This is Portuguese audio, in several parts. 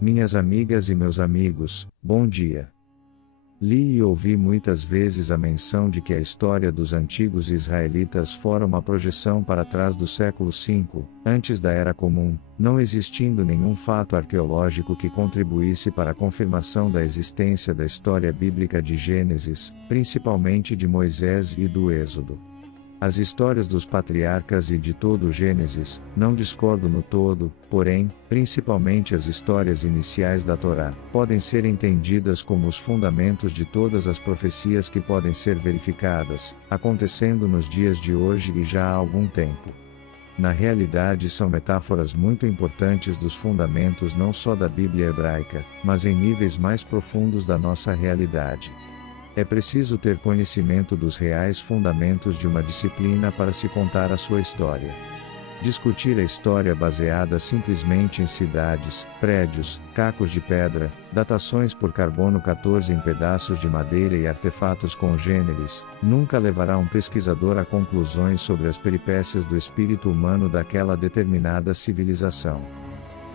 Minhas amigas e meus amigos, bom dia. Li e ouvi muitas vezes a menção de que a história dos antigos israelitas fora uma projeção para trás do século V, antes da Era Comum, não existindo nenhum fato arqueológico que contribuísse para a confirmação da existência da história bíblica de Gênesis, principalmente de Moisés e do Êxodo. As histórias dos patriarcas e de todo o Gênesis, não discordo no todo, porém, principalmente as histórias iniciais da Torá, podem ser entendidas como os fundamentos de todas as profecias que podem ser verificadas, acontecendo nos dias de hoje e já há algum tempo. Na realidade são metáforas muito importantes dos fundamentos não só da Bíblia hebraica, mas em níveis mais profundos da nossa realidade. É preciso ter conhecimento dos reais fundamentos de uma disciplina para se contar a sua história. Discutir a história baseada simplesmente em cidades, prédios, cacos de pedra, datações por carbono 14 em pedaços de madeira e artefatos congêneres, nunca levará um pesquisador a conclusões sobre as peripécias do espírito humano daquela determinada civilização.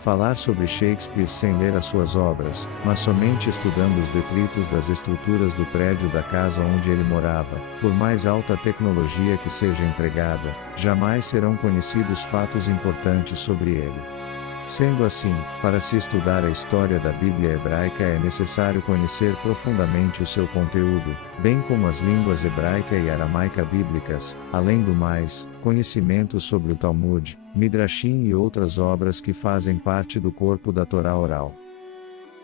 Falar sobre Shakespeare sem ler as suas obras, mas somente estudando os detritos das estruturas do prédio da casa onde ele morava, por mais alta tecnologia que seja empregada, jamais serão conhecidos fatos importantes sobre ele. Sendo assim, para se estudar a história da Bíblia hebraica é necessário conhecer profundamente o seu conteúdo, bem como as línguas hebraica e aramaica bíblicas, além do mais, conhecimento sobre o Talmud, Midrashim e outras obras que fazem parte do corpo da Torá oral.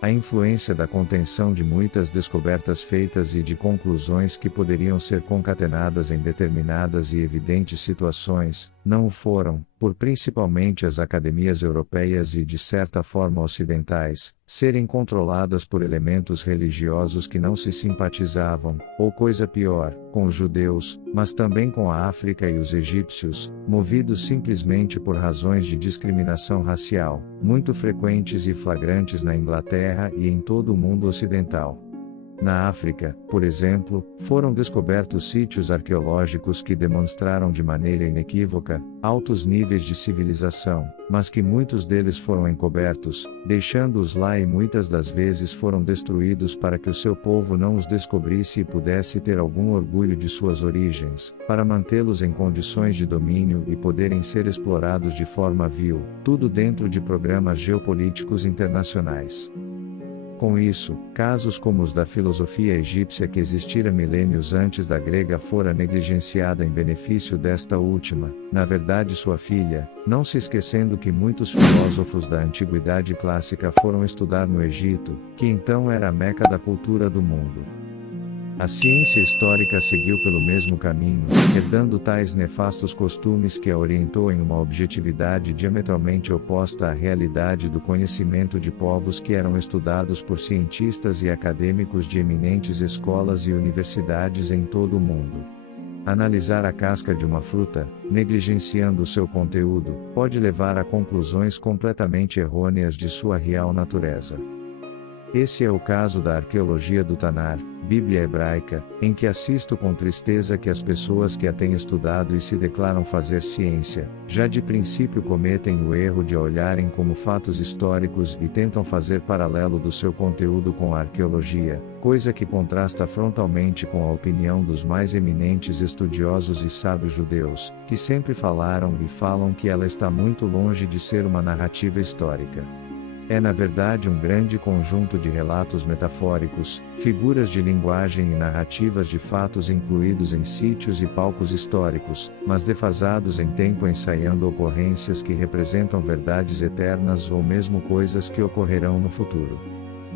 A influência da contenção de muitas descobertas feitas e de conclusões que poderiam ser concatenadas em determinadas e evidentes situações, não o foram, por principalmente as academias europeias e de certa forma ocidentais, serem controladas por elementos religiosos que não se simpatizavam, ou coisa pior, com os judeus, mas também com a África e os egípcios, movidos simplesmente por razões de discriminação racial, muito frequentes e flagrantes na Inglaterra e em todo o mundo ocidental. Na África, por exemplo, foram descobertos sítios arqueológicos que demonstraram de maneira inequívoca altos níveis de civilização, mas que muitos deles foram encobertos, deixando-os lá e muitas das vezes foram destruídos para que o seu povo não os descobrisse e pudesse ter algum orgulho de suas origens, para mantê-los em condições de domínio e poderem ser explorados de forma vil, tudo dentro de programas geopolíticos internacionais. Com isso, casos como os da filosofia egípcia que existira milênios antes da grega fora negligenciada em benefício desta última, na verdade sua filha, não se esquecendo que muitos filósofos da antiguidade clássica foram estudar no Egito, que então era a meca da cultura do mundo. A ciência histórica seguiu pelo mesmo caminho, herdando tais nefastos costumes que a orientou em uma objetividade diametralmente oposta à realidade do conhecimento de povos que eram estudados por cientistas e acadêmicos de eminentes escolas e universidades em todo o mundo. Analisar a casca de uma fruta, negligenciando o seu conteúdo, pode levar a conclusões completamente errôneas de sua real natureza. Esse é o caso da arqueologia do Tanar, Bíblia hebraica, em que assisto com tristeza que as pessoas que a têm estudado e se declaram fazer ciência, já de princípio cometem o erro de a olharem como fatos históricos e tentam fazer paralelo do seu conteúdo com a arqueologia, coisa que contrasta frontalmente com a opinião dos mais eminentes estudiosos e sábios judeus, que sempre falaram e falam que ela está muito longe de ser uma narrativa histórica. É na verdade um grande conjunto de relatos metafóricos, figuras de linguagem e narrativas de fatos incluídos em sítios e palcos históricos, mas defasados em tempo ensaiando ocorrências que representam verdades eternas ou mesmo coisas que ocorrerão no futuro.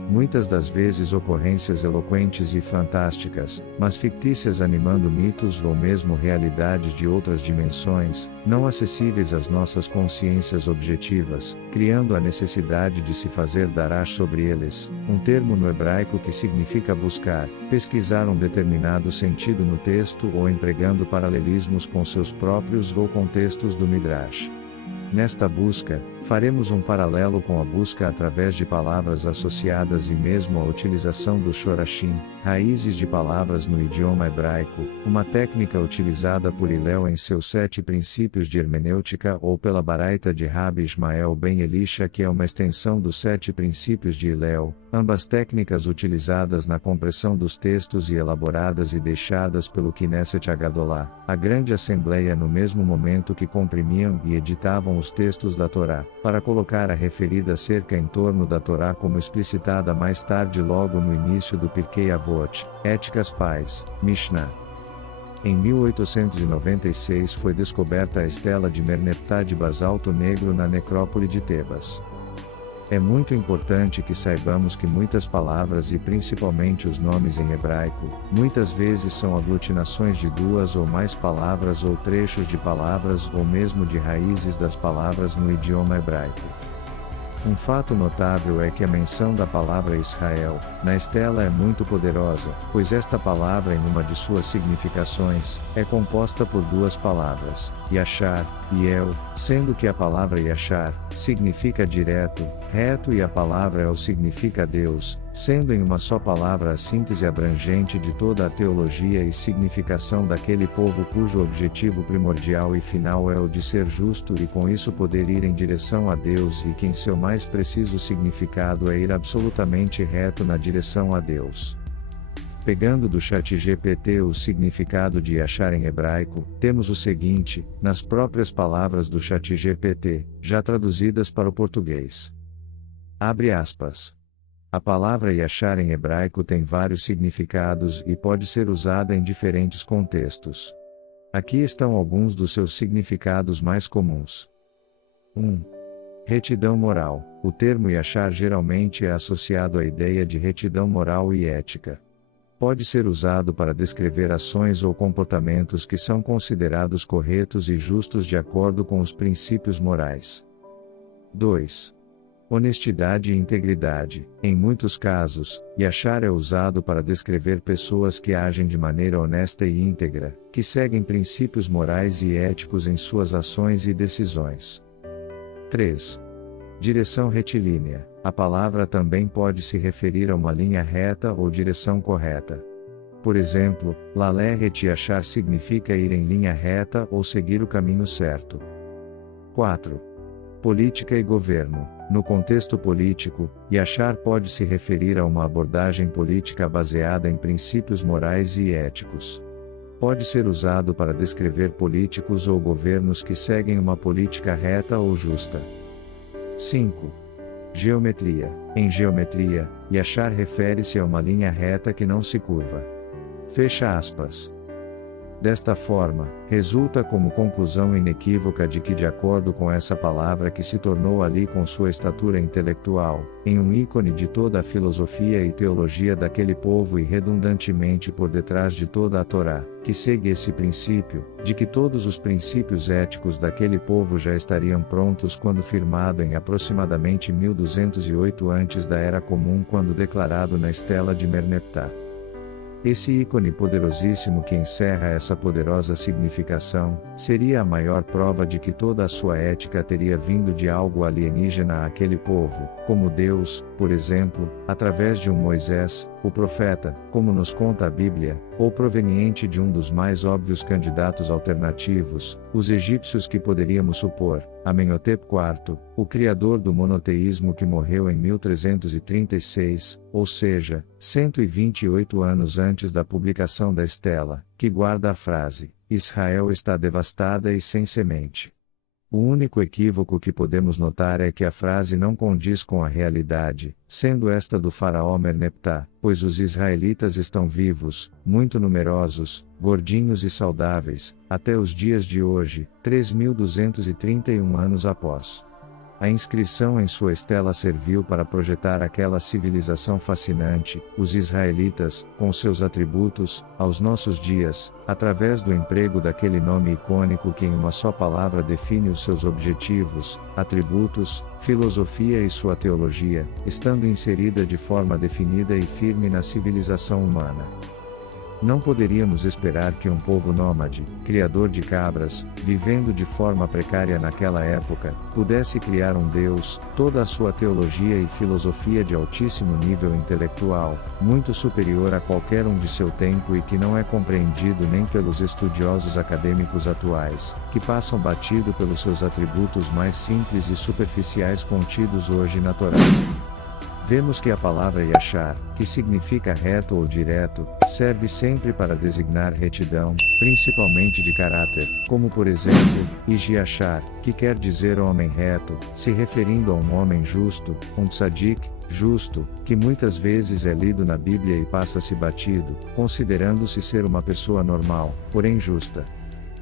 Muitas das vezes ocorrências eloquentes e fantásticas, mas fictícias animando mitos ou mesmo realidades de outras dimensões, não acessíveis às nossas consciências objetivas, criando a necessidade de se fazer darash sobre eles, um termo no hebraico que significa buscar, pesquisar um determinado sentido no texto ou empregando paralelismos com seus próprios ou contextos do Midrash. Nesta busca, Faremos um paralelo com a busca através de palavras associadas e mesmo a utilização do Shorashim, raízes de palavras no idioma hebraico, uma técnica utilizada por Hillel em seus 7 princípios de hermenêutica ou pela Baraita de Rabi Ismael ben Elisha, que é uma extensão dos 7 princípios de Hillel, ambas técnicas utilizadas na compressão dos textos e elaboradas e deixadas pelo Knesset Haggadolah, a grande assembleia, no mesmo momento que comprimiam e editavam os textos da Torá, para colocar a referida cerca em torno da Torá como explicitada mais tarde logo no início do Pirkei Avot, Éticas Pais, Mishnah. Em 1896 foi descoberta a estela de Merneptah de basalto negro na necrópole de Tebas. É muito importante que saibamos que muitas palavras e principalmente os nomes em hebraico, muitas vezes são aglutinações de 2 ou mais palavras ou trechos de palavras ou mesmo de raízes das palavras no idioma hebraico. Um fato notável é que a menção da palavra Israel, na estela é muito poderosa, pois esta palavra em uma de suas significações, é composta por 2 palavras, Yashar, e El, sendo que a palavra Yashar, significa direto, reto e a palavra El significa Deus, sendo em uma só palavra a síntese abrangente de toda a teologia e significação daquele povo cujo objetivo primordial e final é o de ser justo e com isso poder ir em direção a Deus e que em seu mais preciso significado é ir absolutamente reto na direção a Deus. Pegando do ChatGPT o significado de Yashar em hebraico, temos o seguinte, nas próprias palavras do ChatGPT, já traduzidas para o português. Abre aspas. A palavra Yashar em hebraico tem vários significados e pode ser usada em diferentes contextos. Aqui estão alguns dos seus significados mais comuns. 1. Retidão moral. O termo Yashar geralmente é associado à ideia de retidão moral e ética. Pode ser usado para descrever ações ou comportamentos que são considerados corretos e justos de acordo com os princípios morais. 2. Honestidade e integridade. Em muitos casos, Yashar é usado para descrever pessoas que agem de maneira honesta e íntegra, que seguem princípios morais e éticos em suas ações e decisões. 3. Direção retilínea. A palavra também pode se referir a uma linha reta ou direção correta. Por exemplo, Laleh et Yashar significa ir em linha reta ou seguir o caminho certo. 4. Política e governo. No contexto político, Yashar pode se referir a uma abordagem política baseada em princípios morais e éticos. Pode ser usado para descrever políticos ou governos que seguem uma política reta ou justa. 5. Geometria. Em geometria, Yashar refere-se a uma linha reta que não se curva. Fecha aspas. Desta forma, resulta como conclusão inequívoca de que, de acordo com essa palavra que se tornou ali com sua estatura intelectual, em um ícone de toda a filosofia e teologia daquele povo e redundantemente por detrás de toda a Torá, que segue esse princípio, de que todos os princípios éticos daquele povo já estariam prontos quando firmado em aproximadamente 1208 antes da Era Comum, quando declarado na estela de Merneptah. Esse ícone poderosíssimo que encerra essa poderosa significação, seria a maior prova de que toda a sua ética teria vindo de algo alienígena àquele povo, como Deus, por exemplo, através de um Moisés, o profeta, como nos conta a Bíblia, ou proveniente de um dos mais óbvios candidatos alternativos, os egípcios que poderíamos supor, Amenhotep IV, o criador do monoteísmo que morreu em 1336, ou seja, 128 anos antes da publicação da estela, que guarda a frase, Israel está devastada e sem semente. O único equívoco que podemos notar é que a frase não condiz com a realidade, sendo esta do faraó Merneptah, pois os israelitas estão vivos, muito numerosos, gordinhos e saudáveis, até os dias de hoje, 3.231 anos após. A inscrição em sua estela serviu para projetar aquela civilização fascinante, os israelitas, com seus atributos, aos nossos dias, através do emprego daquele nome icônico que em uma só palavra define os seus objetivos, atributos, filosofia e sua teologia, estando inserida de forma definida e firme na civilização humana. Não poderíamos esperar que um povo nômade, criador de cabras, vivendo de forma precária naquela época, pudesse criar um Deus, toda a sua teologia e filosofia de altíssimo nível intelectual, muito superior a qualquer um de seu tempo e que não é compreendido nem pelos estudiosos acadêmicos atuais, que passam batido pelos seus atributos mais simples e superficiais contidos hoje na Torá. Vemos que a palavra Yashar, que significa reto ou direto, serve sempre para designar retidão, principalmente de caráter, como por exemplo, Yashar, que quer dizer homem reto, se referindo a um homem justo, um tzadik, justo, que muitas vezes é lido na Bíblia e passa-se batido, considerando-se ser uma pessoa normal, porém justa.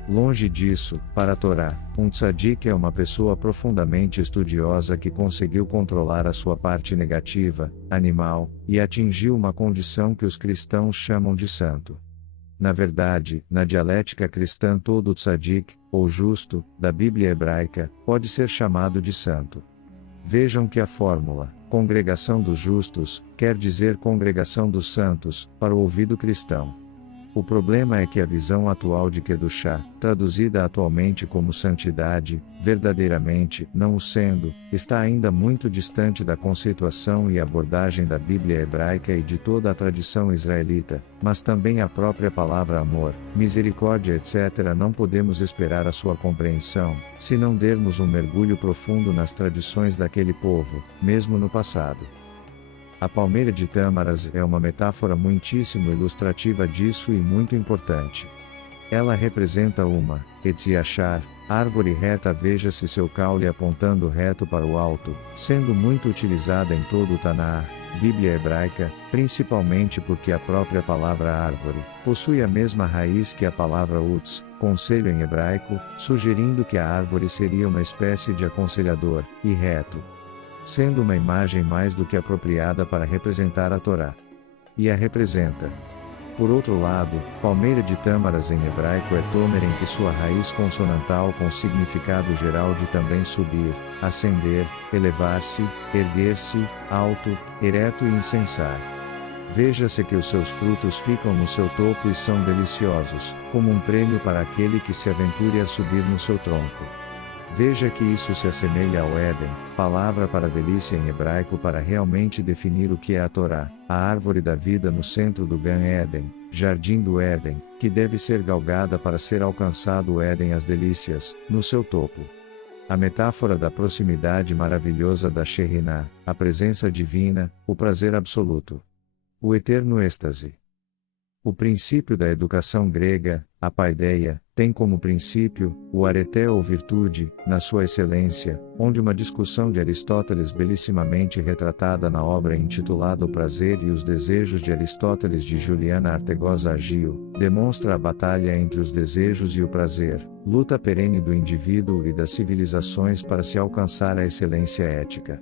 Longe disso, para a Torá, um tzadik é uma pessoa profundamente estudiosa que conseguiu controlar a sua parte negativa, animal, e atingiu uma condição que os cristãos chamam de santo. Na verdade, na dialética cristã todo tzadik, ou justo, da Bíblia hebraica, pode ser chamado de santo. Vejam que a fórmula, congregação dos justos, quer dizer congregação dos santos, para o ouvido cristão. O problema é que a visão atual de Kedushá, traduzida atualmente como santidade, verdadeiramente, não o sendo, está ainda muito distante da conceituação e abordagem da Bíblia hebraica e de toda a tradição israelita, mas também a própria palavra amor, misericórdia etc. não podemos esperar a sua compreensão, se não dermos um mergulho profundo nas tradições daquele povo, mesmo no passado. A palmeira de tâmaras é uma metáfora muitíssimo ilustrativa disso e muito importante. Ela representa uma, Etziachar, árvore reta, veja-se seu caule apontando reto para o alto, sendo muito utilizada em todo o Tanar, Bíblia hebraica, principalmente porque a própria palavra árvore, possui a mesma raiz que a palavra Utz, conselho em hebraico, sugerindo que a árvore seria uma espécie de aconselhador, e reto, sendo uma imagem mais do que apropriada para representar a Torá. E a representa. Por outro lado, palmeira de tâmaras em hebraico é tomer, em que sua raiz consonantal com significado geral de também subir, ascender, elevar-se, erguer-se, alto, ereto e incensar. Veja-se que os seus frutos ficam no seu topo e são deliciosos, como um prêmio para aquele que se aventure a subir no seu tronco. Veja que isso se assemelha ao Éden, palavra para delícia em hebraico para realmente definir o que é a Torá, a árvore da vida no centro do Gan Éden, jardim do Éden, que deve ser galgada para ser alcançado o Éden as delícias, no seu topo. A metáfora da proximidade maravilhosa da Shekhinah, a presença divina, o prazer absoluto. O eterno êxtase. O princípio da educação grega, a paideia, tem como princípio, o areté ou virtude, na sua excelência, onde uma discussão de Aristóteles belissimamente retratada na obra intitulada O Prazer e os Desejos de Aristóteles de Juliana Artegoza Agio, demonstra a batalha entre os desejos e o prazer, luta perene do indivíduo e das civilizações para se alcançar a excelência ética.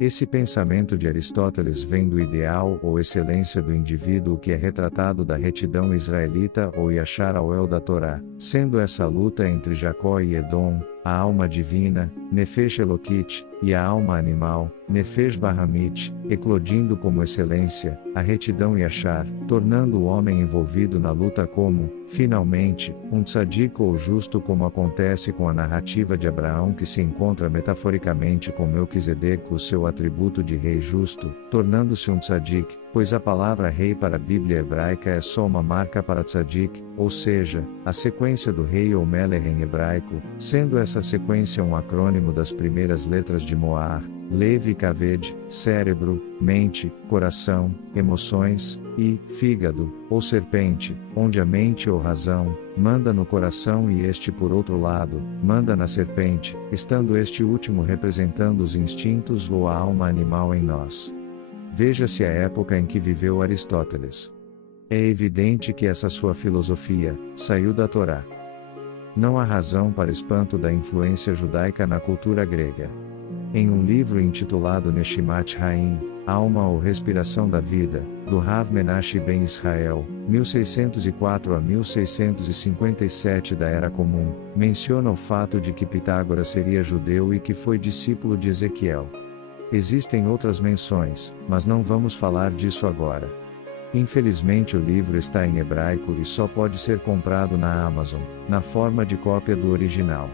Esse pensamento de Aristóteles vem do ideal ou excelência do indivíduo que é retratado da retidão israelita ou Yashar ao El da Torá, sendo essa luta entre Jacó e Edom, a alma divina, Nefesh Elokit, e a alma animal, Nefesh Bahamit, eclodindo como excelência, a retidão Yashar, tornando o homem envolvido na luta como, finalmente, um tzadik ou justo, como acontece com a narrativa de Abraão que se encontra metaforicamente com Melquisedeque, o seu atributo de rei justo, tornando-se um tzadik, pois a palavra rei para a Bíblia hebraica é só uma marca para tzadik, ou seja, a sequência do rei ou melech em hebraico, sendo essa sequência um acrônimo das primeiras letras de Moar, Levi Kaved, cérebro, mente, coração, emoções, e fígado, ou serpente, onde a mente ou razão, manda no coração e este por outro lado, manda na serpente, estando este último representando os instintos ou a alma animal em nós. Veja-se a época em que viveu Aristóteles. É evidente que essa sua filosofia saiu da Torá. Não há razão para espanto da influência judaica na cultura grega. Em um livro intitulado Neshimat Haim, Alma ou Respiração da Vida, do Rav Menashe Ben Israel, 1604 a 1657 da Era Comum, menciona o fato de que Pitágoras seria judeu e que foi discípulo de Ezequiel. Existem outras menções, mas não vamos falar disso agora. Infelizmente o livro está em hebraico e só pode ser comprado na Amazon, na forma de cópia do original.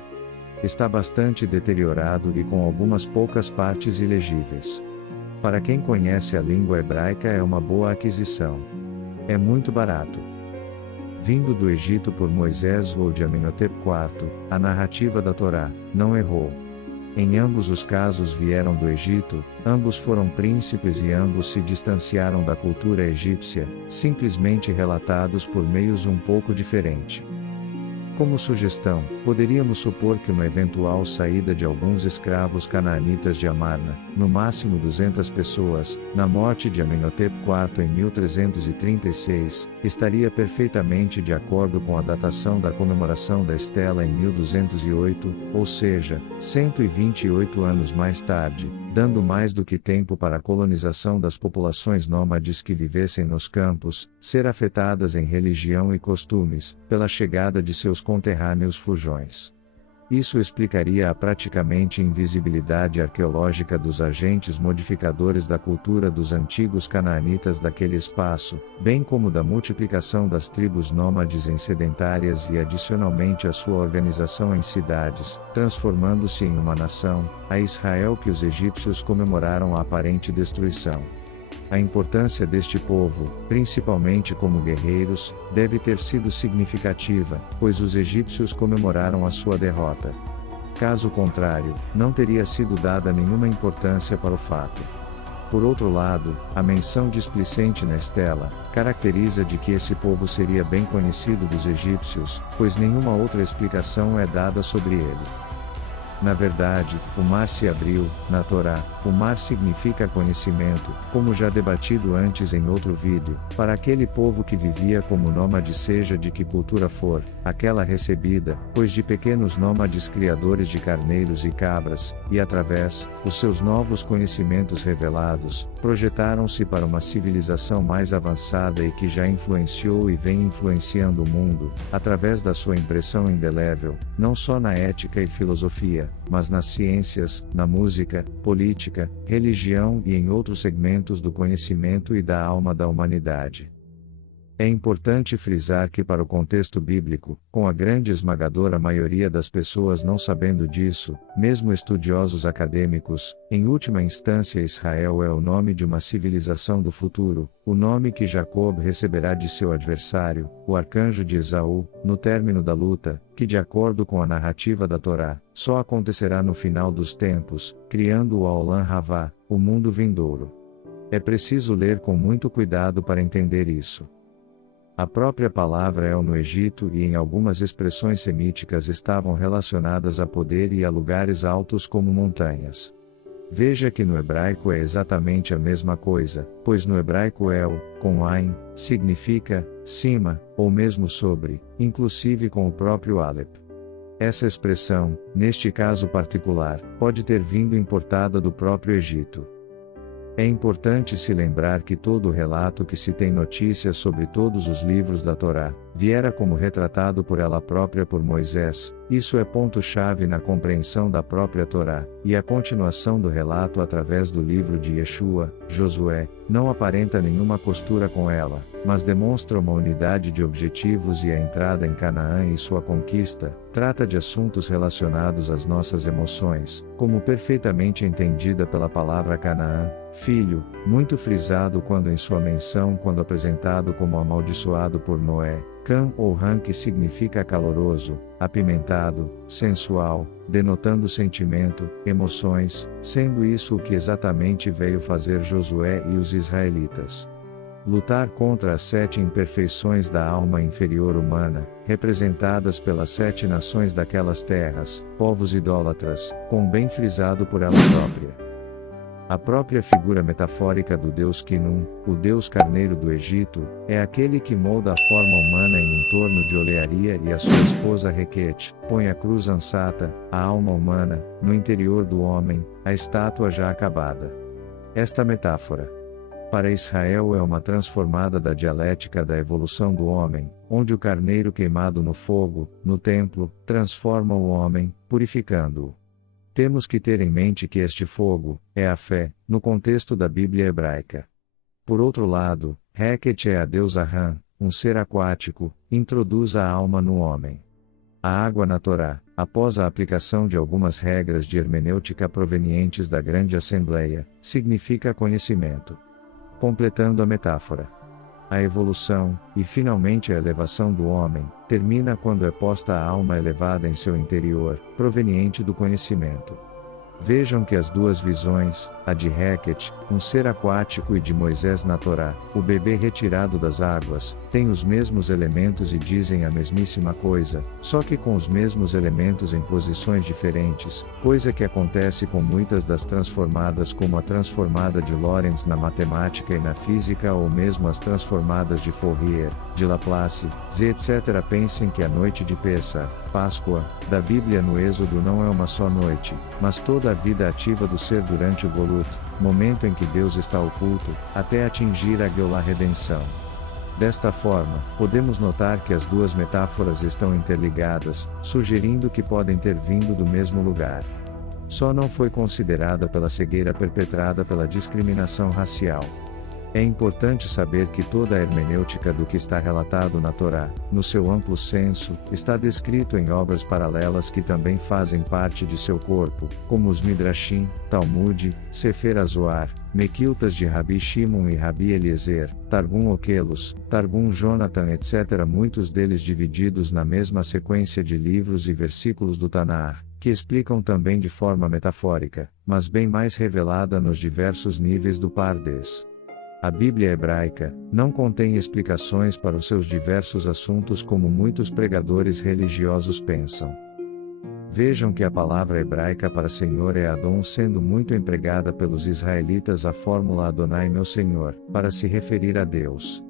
Está bastante deteriorado e com algumas poucas partes ilegíveis. Para quem conhece a língua hebraica é uma boa aquisição. É muito barato. Vindo do Egito por Moisés ou de Amenhotep IV, a narrativa da Torá não errou. Em ambos os casos vieram do Egito, ambos foram príncipes e ambos se distanciaram da cultura egípcia, simplesmente relatados por meios um pouco diferentes. Como sugestão, poderíamos supor que uma eventual saída de alguns escravos canaanitas de Amarna, no máximo 200 pessoas, na morte de Amenhotep IV em 1336, estaria perfeitamente de acordo com a datação da comemoração da Estela em 1208, ou seja, 128 anos mais tarde, dando mais do que tempo para a colonização das populações nômades que vivessem nos campos, ser afetadas em religião e costumes, pela chegada de seus conterrâneos fujões. Isso explicaria a praticamente invisibilidade arqueológica dos agentes modificadores da cultura dos antigos canaanitas daquele espaço, bem como da multiplicação das tribos nômades em sedentárias e adicionalmente a sua organização em cidades, transformando-se em uma nação, a Israel que os egípcios comemoraram a aparente destruição. A importância deste povo, principalmente como guerreiros, deve ter sido significativa, pois os egípcios comemoraram a sua derrota. Caso contrário, não teria sido dada nenhuma importância para o fato. Por outro lado, a menção displicente na estela, caracteriza de que esse povo seria bem conhecido dos egípcios, pois nenhuma outra explicação é dada sobre ele. Na verdade, o mar se abriu, na Torá, o mar significa conhecimento, como já debatido antes em outro vídeo, para aquele povo que vivia como nômade seja de que cultura for, aquela recebida, pois de pequenos nômades criadores de carneiros e cabras, e através, os seus novos conhecimentos revelados, projetaram-se para uma civilização mais avançada e que já influenciou e vem influenciando o mundo, através da sua impressão indelével, não só na ética e filosofia, mas nas ciências, na música, política, religião e em outros segmentos do conhecimento e da alma da humanidade. É importante frisar que para o contexto bíblico, com a grande esmagadora maioria das pessoas não sabendo disso, mesmo estudiosos acadêmicos, em última instância Israel é o nome de uma civilização do futuro, o nome que Jacob receberá de seu adversário, o arcanjo de Esaú, no término da luta, que de acordo com a narrativa da Torá, só acontecerá no final dos tempos, criando o Olam Havá, o mundo vindouro. É preciso ler com muito cuidado para entender isso. A própria palavra El no Egito e em algumas expressões semíticas estavam relacionadas a poder e a lugares altos como montanhas. Veja que no hebraico é exatamente a mesma coisa, pois no hebraico El, com Ain, significa cima, ou mesmo sobre, inclusive com o próprio Aleph. Essa expressão, neste caso particular, pode ter vindo importada do próprio Egito. É importante se lembrar que todo o relato que se tem notícias sobre todos os livros da Torá, viera como retratado por ela própria por Moisés, isso é ponto-chave na compreensão da própria Torá, e a continuação do relato através do livro de Yeshua, Josué, não aparenta nenhuma costura com ela, mas demonstra uma unidade de objetivos e a entrada em Canaã e sua conquista, trata de assuntos relacionados às nossas emoções, como perfeitamente entendida pela palavra Canaã, filho, muito frisado quando em sua menção quando apresentado como amaldiçoado por Noé, Cam ou Han que significa caloroso, apimentado, sensual, denotando sentimento, emoções, sendo isso o que exatamente veio fazer Josué e os israelitas. Lutar contra as 7 imperfeições da alma inferior humana, representadas pelas 7 nações daquelas terras, povos idólatras, com bem frisado por ela própria. A própria figura metafórica do deus Kinum, o deus carneiro do Egito, é aquele que molda a forma humana em um torno de olearia e a sua esposa Requete, põe a cruz ansata, a alma humana, no interior do homem, a estátua já acabada. Esta metáfora, para Israel é uma transformada da dialética da evolução do homem, onde o carneiro queimado no fogo, no templo, transforma o homem, purificando-o. Temos que ter em mente que este fogo, é a fé, no contexto da Bíblia hebraica. Por outro lado, Heket é a deusa Ran, um ser aquático, introduz a alma no homem. A água na Torá, após a aplicação de algumas regras de hermenêutica provenientes da Grande Assembleia, significa conhecimento. Completando a metáfora. A evolução, e finalmente a elevação do homem, termina quando é posta a alma elevada em seu interior, proveniente do conhecimento. Vejam que as duas visões, a de Heket, um ser aquático, e de Moisés na Torá, o bebê retirado das águas, têm os mesmos elementos e dizem a mesmíssima coisa, só que com os mesmos elementos em posições diferentes, coisa que acontece com muitas das transformadas, como a transformada de Lorentz na matemática e na física, ou mesmo as transformadas de Fourier, de Laplace, etc. Pensem que a noite de Pessah, Páscoa, da Bíblia no Êxodo não é uma só noite, mas toda a vida ativa do ser durante o Golut, momento em que Deus está oculto, até atingir a Geulah redenção. Desta forma, podemos notar que as duas metáforas estão interligadas, sugerindo que podem ter vindo do mesmo lugar. Só não foi considerada pela cegueira perpetrada pela discriminação racial. É importante saber que toda a hermenêutica do que está relatado na Torá, no seu amplo senso, está descrito em obras paralelas que também fazem parte de seu corpo, como os Midrashim, Talmud, Sefer HaZohar, Mequiltas de Rabi Shimon e Rabi Eliezer, Targum Okelos, Targum Jonathan, etc. Muitos deles divididos na mesma sequência de livros e versículos do Tanar, que explicam também de forma metafórica, mas bem mais revelada nos diversos níveis do Pardes. A Bíblia hebraica não contém explicações para os seus diversos assuntos como muitos pregadores religiosos pensam. Vejam que a palavra hebraica para Senhor é Adon, sendo muito empregada pelos israelitas a fórmula Adonai meu Senhor, para se referir a Deus.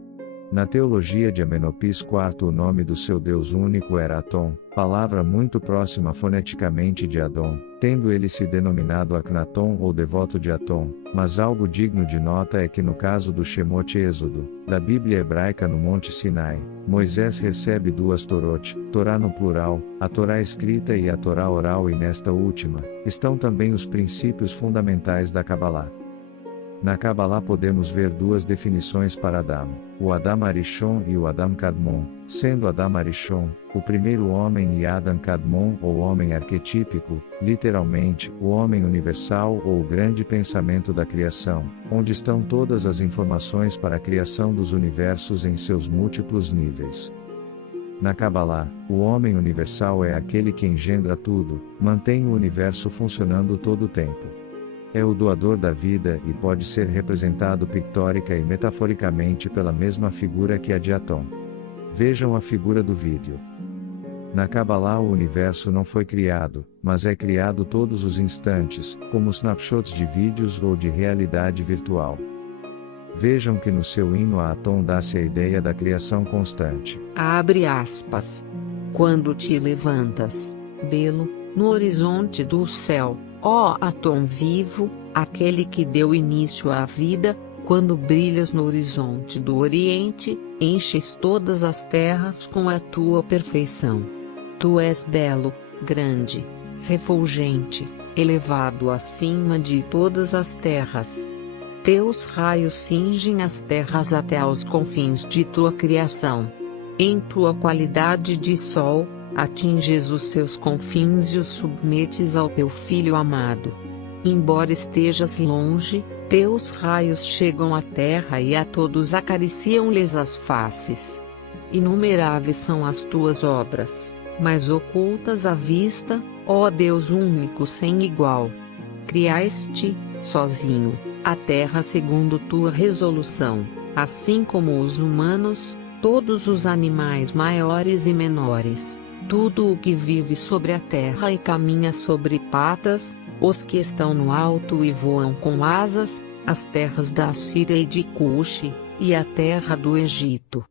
Na teologia de Amenopis IV, o nome do seu Deus único era Atom, palavra muito próxima foneticamente de Adon, tendo ele se denominado Aknaton ou devoto de Atom, mas algo digno de nota é que no caso do Shemot Êxodo, da Bíblia hebraica no Monte Sinai, Moisés recebe duas Torot, Torá no plural, a Torá escrita e a Torá oral, e nesta última, estão também os princípios fundamentais da Cabalá. Na Cabalá podemos ver duas definições para Adam, o Adam Arishon e o Adam Kadmon, sendo Adam Arishon, o primeiro homem, e Adam Kadmon, ou homem arquetípico, literalmente, o homem universal ou o grande pensamento da criação, onde estão todas as informações para a criação dos universos em seus múltiplos níveis. Na Cabalá, o homem universal é aquele que engendra tudo, mantém o universo funcionando todo o tempo. É o doador da vida e pode ser representado pictórica e metaforicamente pela mesma figura que a de Atom. Vejam a figura do vídeo. Na Cabalá o universo não foi criado, mas é criado todos os instantes, como snapshots de vídeos ou de realidade virtual. Vejam que no seu hino a Atom dá-se a ideia da criação constante. Abre aspas. Quando te levantas, belo, no horizonte do céu, ó Atom vivo, aquele que deu início à vida, quando brilhas no horizonte do Oriente, enches todas as terras com a tua perfeição. Tu és belo, grande, refulgente, elevado acima de todas as terras. Teus raios cingem as terras até aos confins de tua criação. Em tua qualidade de sol, atinges os seus confins e os submetes ao teu Filho amado. Embora estejas longe, teus raios chegam à terra e a todos acariciam-lhes as faces. Inumeráveis são as tuas obras, mas ocultas à vista, ó Deus único sem igual. Criaste, sozinho, a terra segundo tua resolução, assim como os humanos, todos os animais maiores e menores, tudo o que vive sobre a terra e caminha sobre patas, os que estão no alto e voam com asas, as terras da Assíria e de Cuxi, e a terra do Egito.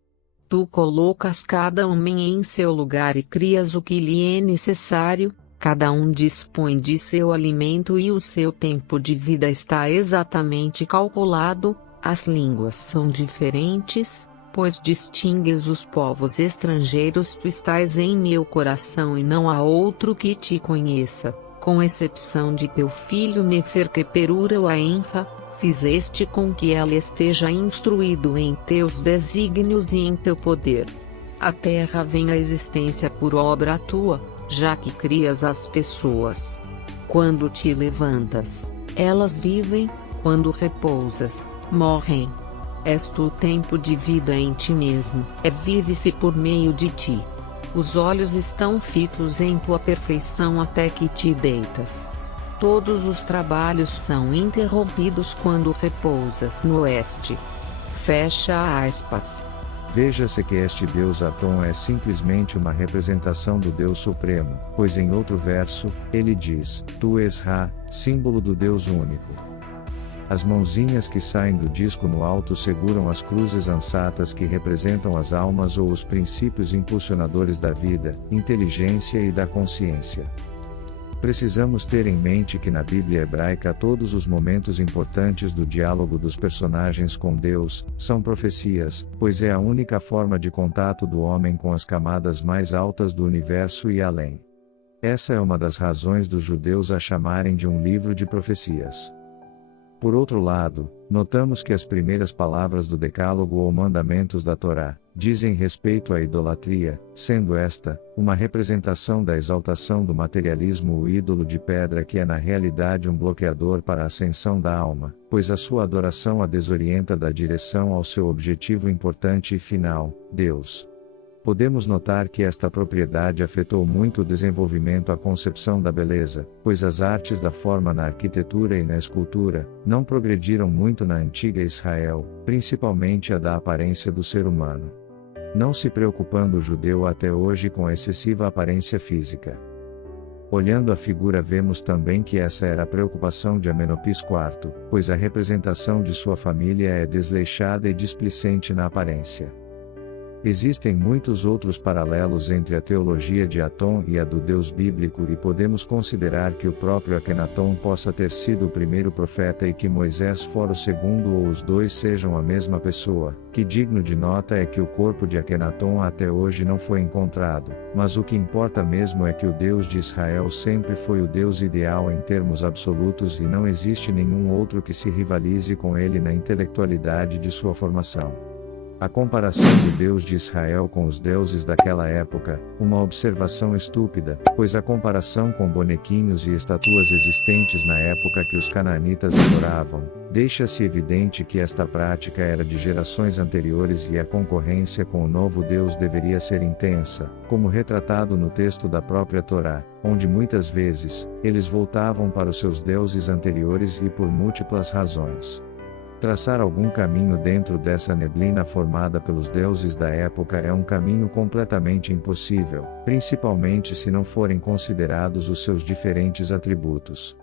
Tu colocas cada homem em seu lugar e crias o que lhe é necessário, cada um dispõe de seu alimento e o seu tempo de vida está exatamente calculado. As línguas são diferentes, pois distingues os povos estrangeiros. Tu estás em meu coração e não há outro que te conheça, com exceção de teu filho Nefer Keperura Waenra, Fizeste com que ela esteja instruído em teus desígnios e em teu poder. A terra vem à existência por obra tua, já que crias as pessoas. Quando te levantas, elas vivem, quando repousas, morrem. És tu o tempo de vida em ti mesmo, vive-se por meio de ti. Os olhos estão fitos em tua perfeição até que te deitas. Todos os trabalhos são interrompidos quando repousas no oeste. Fecha aspas. Veja-se que este Deus Atom é simplesmente uma representação do Deus Supremo, pois em outro verso, ele diz, Tu és Ra, símbolo do Deus único. As mãozinhas que saem do disco no alto seguram as cruzes ansatas que representam as almas ou os princípios impulsionadores da vida, inteligência e da consciência. Precisamos ter em mente que na Bíblia hebraica todos os momentos importantes do diálogo dos personagens com Deus são profecias, pois é a única forma de contato do homem com as camadas mais altas do universo e além. Essa é uma das razões dos judeus a chamarem de um livro de profecias. Por outro lado, notamos que as primeiras palavras do Decálogo ou Mandamentos da Torá dizem respeito à idolatria, sendo esta uma representação da exaltação do materialismo, o ídolo de pedra que é na realidade um bloqueador para a ascensão da alma, pois a sua adoração a desorienta da direção ao seu objetivo importante e final, Deus. Podemos notar que esta propriedade afetou muito o desenvolvimento à concepção da beleza, pois as artes da forma na arquitetura e na escultura não progrediram muito na antiga Israel, principalmente a da aparência do ser humano. Não se preocupando o judeu até hoje com a excessiva aparência física. Olhando a figura vemos também que essa era a preocupação de Amenopis IV, pois a representação de sua família é desleixada e displicente na aparência. Existem muitos outros paralelos entre a teologia de Atom e a do Deus bíblico e podemos considerar que o próprio Akenaton possa ter sido o primeiro profeta e que Moisés fora o segundo ou os dois sejam a mesma pessoa. Que digno de nota é que o corpo de Akenaton até hoje não foi encontrado, mas o que importa mesmo é que o Deus de Israel sempre foi o Deus ideal em termos absolutos e não existe nenhum outro que se rivalize com ele na intelectualidade de sua formação. A comparação do Deus de Israel com os deuses daquela época, uma observação estúpida, pois a comparação com bonequinhos e estatuas existentes na época que os canaanitas adoravam, deixa-se evidente que esta prática era de gerações anteriores e a concorrência com o novo Deus deveria ser intensa, como retratado no texto da própria Torá, onde muitas vezes, eles voltavam para os seus deuses anteriores e por múltiplas razões. Traçar algum caminho dentro dessa neblina formada pelos deuses da época é um caminho completamente impossível, principalmente se não forem considerados os seus diferentes atributos.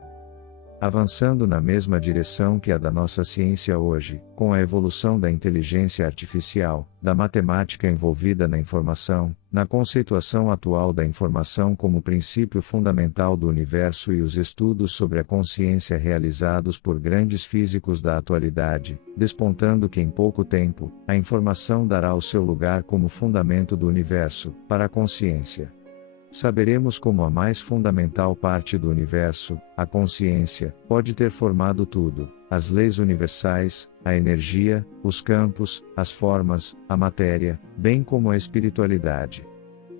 Avançando na mesma direção que a da nossa ciência hoje, com a evolução da inteligência artificial, da matemática envolvida na informação, na conceituação atual da informação como princípio fundamental do universo e os estudos sobre a consciência realizados por grandes físicos da atualidade, despontando que em pouco tempo, a informação dará o seu lugar como fundamento do universo, para a consciência. Saberemos como a mais fundamental parte do universo, a consciência, pode ter formado tudo, as leis universais, a energia, os campos, as formas, a matéria, bem como a espiritualidade.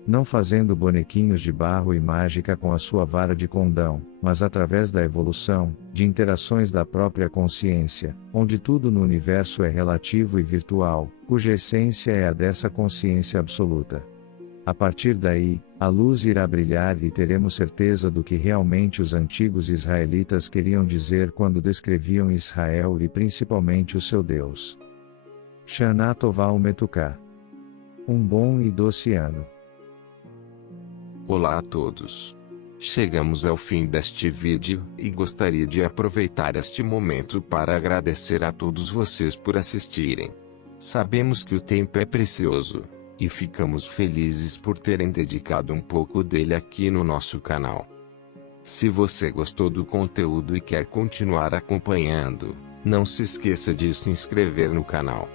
Não fazendo bonequinhos de barro e mágica com a sua vara de condão, mas através da evolução, de interações da própria consciência, onde tudo no universo é relativo e virtual, cuja essência é a dessa consciência absoluta. A partir daí, a luz irá brilhar e teremos certeza do que realmente os antigos israelitas queriam dizer quando descreviam Israel e principalmente o seu Deus. Shana Tová Umetuká. Um bom e doce ano. Olá a todos. Chegamos ao fim deste vídeo e gostaria de aproveitar este momento para agradecer a todos vocês por assistirem. Sabemos que o tempo é precioso. E ficamos felizes por terem dedicado um pouco dele aqui no nosso canal. Se você gostou do conteúdo e quer continuar acompanhando, não se esqueça de se inscrever no canal.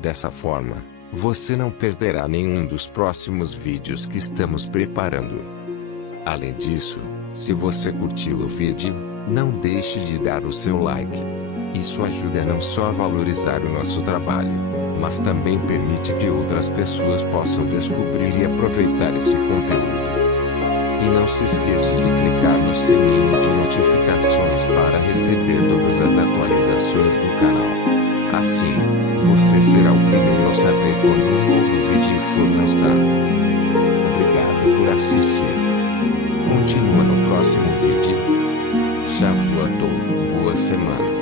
Dessa forma, você não perderá nenhum dos próximos vídeos que estamos preparando. Além disso, se você curtiu o vídeo, não deixe de dar o seu like. Isso ajuda não só a valorizar o nosso trabalho, mas também permite que outras pessoas possam descobrir e aproveitar esse conteúdo. E não se esqueça de clicar no sininho de notificações para receber todas as atualizações do canal. Assim, você será o primeiro a saber quando um novo vídeo for lançado. Obrigado por assistir. Continua no próximo vídeo. Shavuot Tov, boa semana.